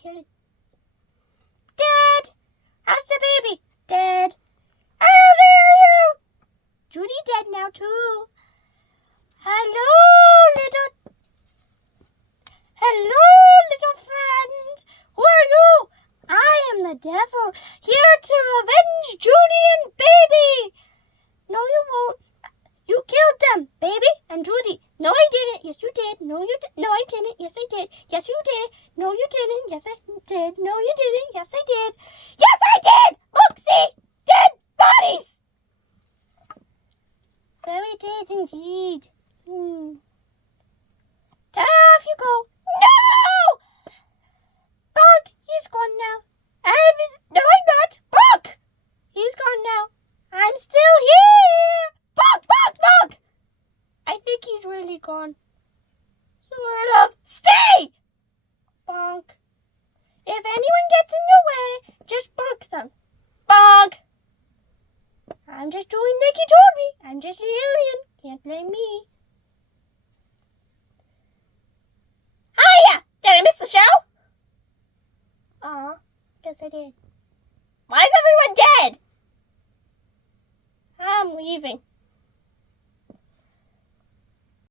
Kill it. Dead! How's the baby? Dead. How dare you? Judy dead now too. Hello, little friend. Who are you? I am the devil, here to avenge Judy and baby. No, you won't. You killed them, baby and Judy. No, I didn't. Yes, you did. No, you did. No, I didn't. Yes, I did. Yes, you did. No, you didn't. Yes, I did. No, you didn't. Yes, I did. Yes, I did. Look, see, dead bodies. So we did indeed. Off you go. No! Bug, he's gone now. No, I'm not. Bug! He's gone now. I'm still here. Bug! I think he's really gone. Sort of. Stay! Bonk. If anyone gets in your way, just bonk them. Bug! I'm just doing like you told me. I'm just an alien. Can't blame me. Hiya! Did I miss the show? Aw, guess I did. Why is everyone dead? I'm leaving.